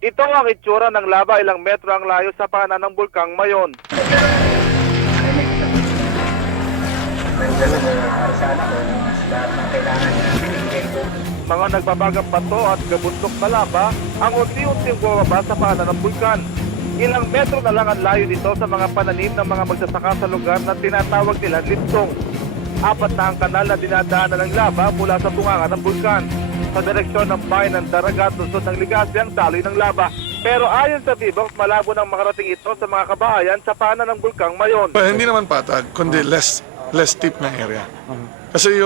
Ito ang itsura ng lava, ilang metro ang layo sa paanan ng Bulkang Mayon. Mga nagbabagang bato at gabundok na lava ang unti-unting bumaba sa paanan ng bulkan. Ilang metro na lang ang layo nito sa mga pananim ng mga magsasaka sa lugar na tinatawag nilang limsong. Apat na ang kanal na dinadaanan ng lava mula sa bunganga ng bulkan. Sa direksyon ng bayan ng Daragat, lusod ng Legazpi ang daloy ng lava. Pero ayon sa Vivox, malabo nang makarating ito sa mga kabahayan sa paanan ng Bulkang Mayon. Hindi naman patag, kundi less steep na area. Kasi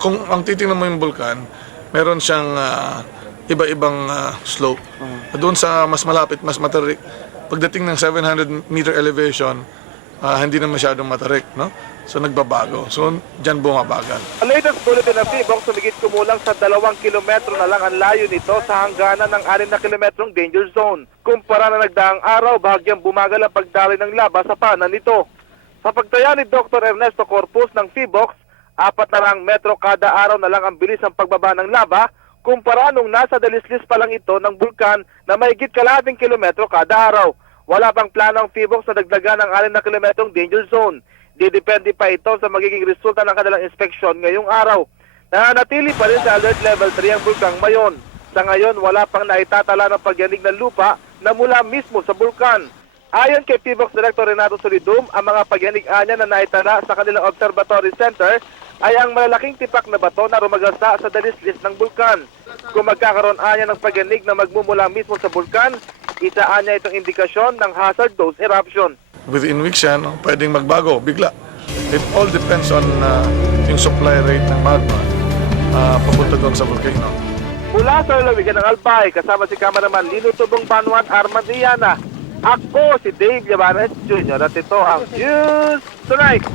kung ang titingnan mo yung bulkan, meron siyang iba-ibang slope. Doon sa mas malapit, mas matarik, pagdating ng 700 meter elevation, hindi na masyadong matarik, no? So nagbabago. So dyan bumabagal. Ang latest bulletin ng Vivox, sumigit kumulang sa 2 kilometro na lang ang layo nito sa hangganan ng 6 na kilometrong danger zone. Kumpara na nagdaang araw, bahagyang bumagal ang pagdaloy ng lava sa paanan nito. Sa pagtaya ni Dr. Ernesto Corpus ng Vivox, 4 na lang metro kada araw na lang ang bilis ng pagbaba ng lava, kumpara nung nasa dalislis pa lang ito ng bulkan na mahigit 0.5 kilometro kada araw. Wala pang plano ang Vivox na dagdagan ng 6 na kilometrong danger zone. Didepende pa ito sa magiging resulta ng kanilang inspeksyon ngayong araw. Nananatili pa rin sa alert level 3 ang Bulkang Mayon. Sa ngayon, wala pang naitatala ng pagyanig ng lupa na mula mismo sa bulkan. Ayon kay Vivox Director Renato Solidum, ang mga pagyanig-anya na naitala sa kanilang observatory center ay ang malalaking tipak na bato na rumagasa sa dalislis ng bulkan. Kung magkakaroon anya ng pagyanig na magmumula mismo sa bulkan, isaan niya itong indikasyon ng hazardous eruption. Within weeks yan, pwedeng magbago, bigla. It all depends on yung supply rate ng magma papunta doon sa volcano. Mula sa lalawigan ng Albay, kasama si Cameraman Lino Tubong Banuan Armandiana. Ako si Dave Llabanes Jr. at ito ang News Tonight.